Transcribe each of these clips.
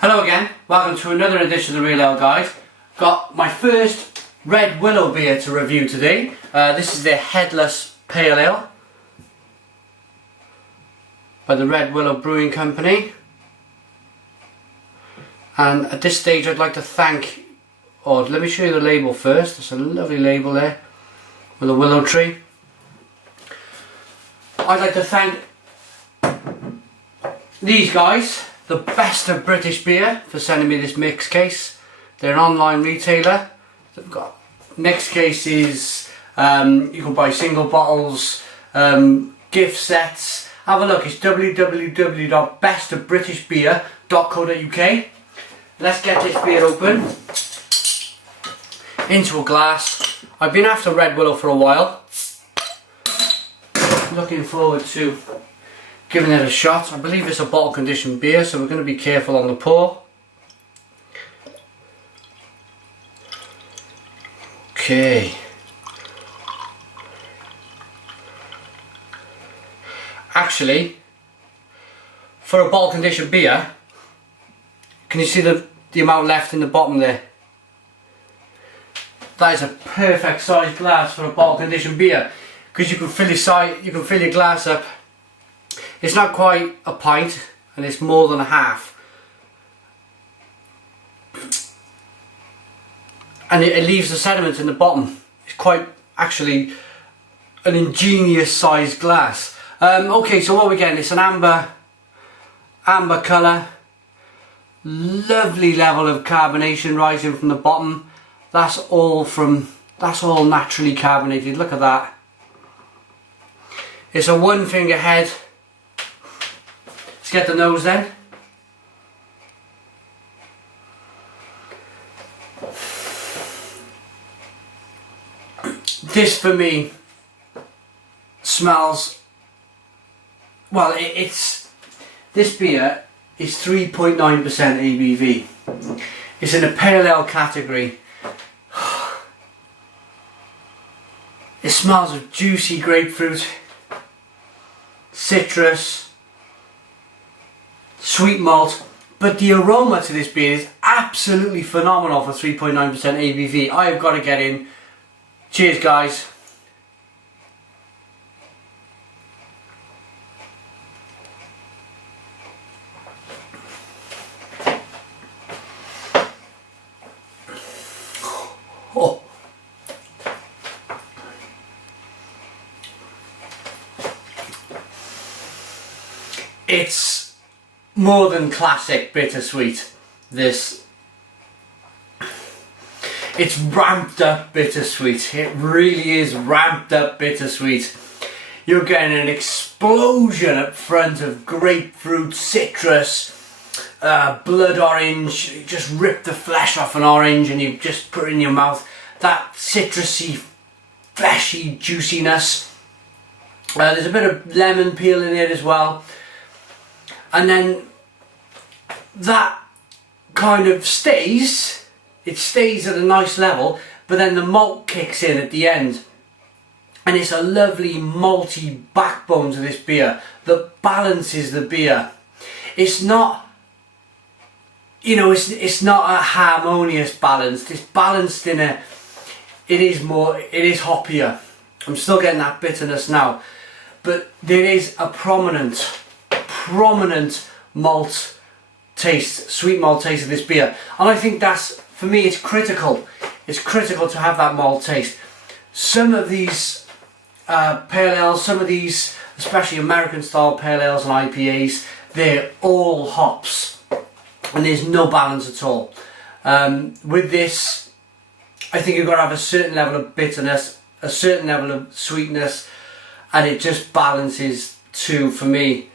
Hello again, welcome to another edition of the Real Ale Guide. Got my first Red Willow beer to review today. This is their Headless Pale Ale by the Red Willow Brewing Company. And at this stage I'd like to thank, let me show you the label first. It's a lovely label there with a willow tree. I'd like to thank these guys, the Best of British Beer, for sending me this mix case. They're an online retailer. They've got mix cases, you can buy single bottles, gift sets. Have a look, it's www.bestofbritishbeer.co.uk. Let's get this beer open into a glass. I've been after Red Willow for a while. Looking forward to giving it a shot. I believe it's a bottle conditioned beer, so we're going to be careful on the pour. Okay. Actually, for a bottle conditioned beer, can you see the amount left in the bottom there? That is a perfect size glass for a bottle conditioned beer, because you can fill your glass up. It's not quite a pint, and it's more than a half. And it leaves the sediment in the bottom. It's quite actually an ingenious sized glass. Okay, so what we're getting, it's an amber colour. Lovely level of carbonation rising from the bottom. That's all naturally carbonated. Look at that. It's a one finger head. Let's get the nose then. This for me smells, well, this beer is 3.9% ABV. It's in a pale ale category. It smells of juicy grapefruit, citrus, sweet malt, but the aroma to this beer is absolutely phenomenal for 3.9% ABV. I have got to get in. Cheers, guys. Oh. It's more than classic bittersweet. It's ramped up bittersweet. It really is ramped up bittersweet. You're getting an explosion up front of grapefruit, citrus, blood orange. You just rip the flesh off an orange and you just put it in your mouth. That citrusy, fleshy juiciness. There's a bit of lemon peel in it as well. And then that kind of stays. It stays at a nice level, but then the malt kicks in at the end. And it's a lovely malty backbone to this beer that balances the beer. It's not, it's not a harmonious balance. It's balanced in it is hoppier. I'm still getting that bitterness now. But there is a prominent malt taste, sweet malt taste of this beer. And I think that's, for me, it's critical. It's critical to have that malt taste. Some of these pale ales, some of these, especially American style pale ales and IPAs, they're all hops. And there's no balance at all. With this, I think you've got to have a certain level of bitterness, a certain level of sweetness, and it just balances to, for me,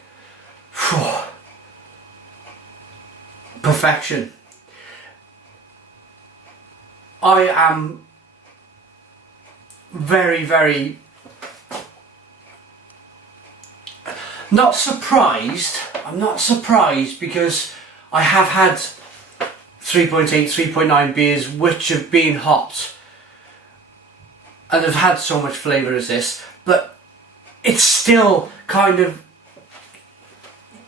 perfection. I am very, very not surprised. I'm not surprised because I have had 3.8, 3.9 beers which have been hopped and have had so much flavour as this, but it's still kind of,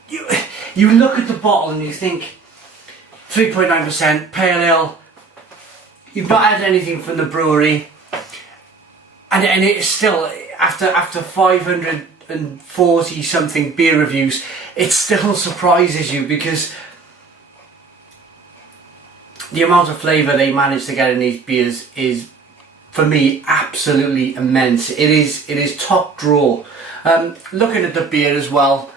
you look at the bottle and you think, 3.9% pale ale. You've not had anything from the brewery, and it's still, after 540 something beer reviews, it still surprises you, because the amount of flavour they manage to get in these beers is, for me, absolutely immense. It is top draw. Looking at the beer as well,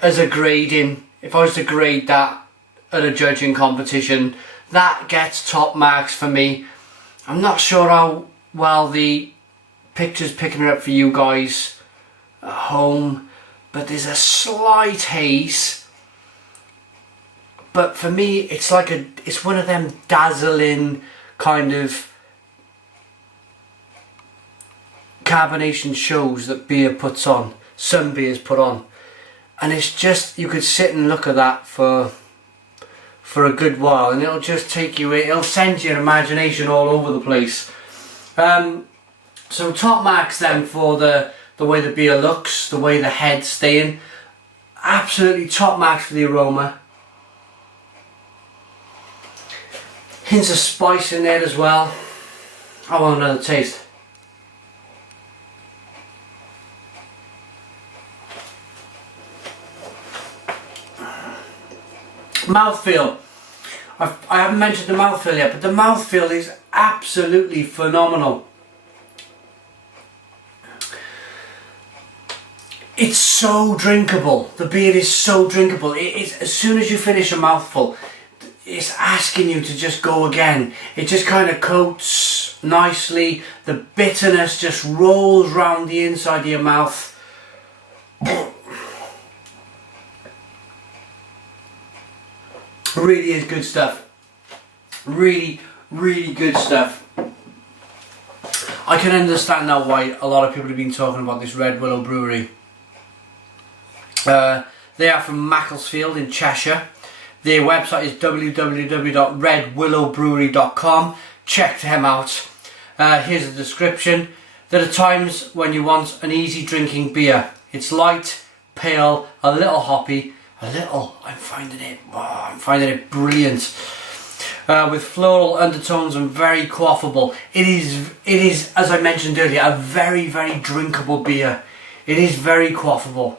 as a grading, if I was to grade that at a judging competition, that gets top marks for me. I'm not sure how well the picture's picking it up for you guys at home, but there's a slight haze. But for me, it's one of them dazzling kind of carbonation shows that beer puts on, some beers put on, and it's just, you could sit and look at that for a good while, and it'll just take you, it'll send your imagination all over the place. So top marks then for the way the beer looks, the way the head's staying. Absolutely top marks for the aroma. Hints of spice in there as well. I want another taste. Mouthfeel. I haven't mentioned the mouthfeel yet, but the mouthfeel is absolutely phenomenal. It's so drinkable. The beer is so drinkable. It is, as soon as you finish a mouthful, it's asking you to just go again. It just kind of coats nicely. The bitterness just rolls round the inside of your mouth. Really is good stuff. Really, really good stuff. I can understand now why a lot of people have been talking about this Red Willow Brewery. They are from Macclesfield in Cheshire. Their website is www.redwillowbrewery.com. Check them out. Here's the description. There are times when you want an easy drinking beer. It's light, pale, a little hoppy. I'm finding it brilliant. With floral undertones and very quaffable. It is, as I mentioned earlier, a very, very drinkable beer. It is very quaffable.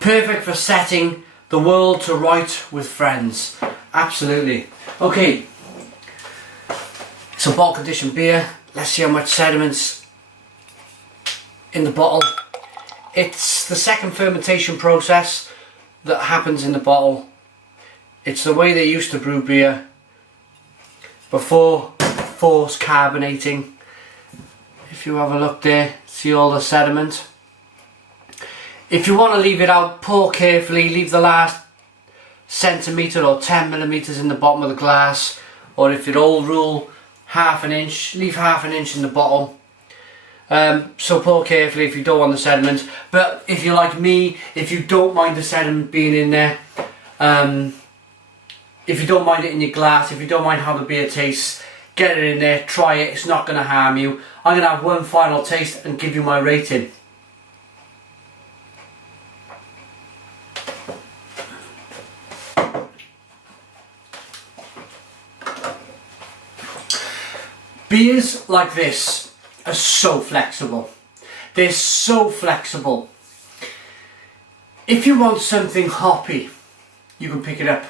Perfect for setting the world to right with friends. Absolutely. Okay, it's a bottle conditioned beer. Let's see how much sediment's in the bottle. It's the second fermentation process that happens in the bottle. It's the way they used to brew beer before forced carbonating. If you have a look there, see all the sediment. If you want to leave it out, pour carefully, leave the last centimetre or 10 millimetres in the bottom of the glass, or if you'd old rule, half an inch, leave half an inch in the bottle. So pour carefully if you don't want the sediment, but if you're like me, if you don't mind the sediment being in there, if you don't mind it in your glass, if you don't mind how the beer tastes, get it in there, try it, it's not going to harm you. I'm going to have one final taste and give you my rating. Beers like this are so flexible. They're so flexible. If you want something hoppy, you can pick it up.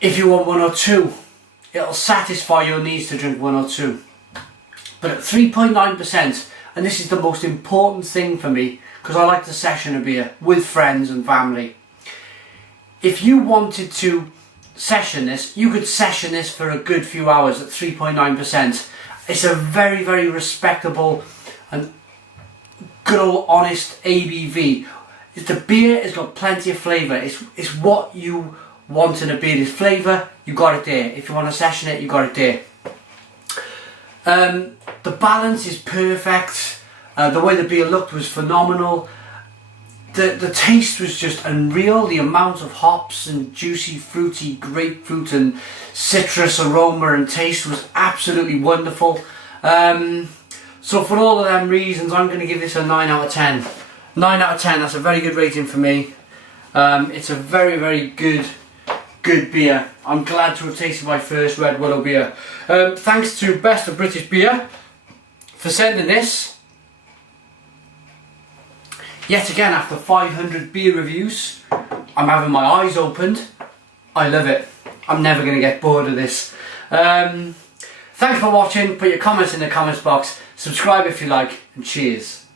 If you want one or two, it'll satisfy your needs to drink one or two. But at 3.9%, and this is the most important thing for me, because I like to session a beer with friends and family. If you wanted to session this, you could session this for a good few hours at 3.9%. It's a very, very respectable and good old honest ABV. The beer has got plenty of flavour. It's what you want in a beer. This flavour, you got it there. If you want to session it, you got it there. The balance is perfect. The way the beer looked was phenomenal. The taste was just unreal. The amount of hops and juicy, fruity grapefruit and citrus aroma and taste was absolutely wonderful. So for all of them reasons, I'm going to give this a 9 out of 10. 9 out of 10, that's a very good rating for me. It's a very, very good good beer. I'm glad to have tasted my first Red Willow beer. Thanks to Best of British Beer for sending this. Yet again, after 500 beer reviews, I'm having my eyes opened. I love it. I'm never going to get bored of this. Thanks for watching. Put your comments in the comments box. Subscribe if you like, and cheers.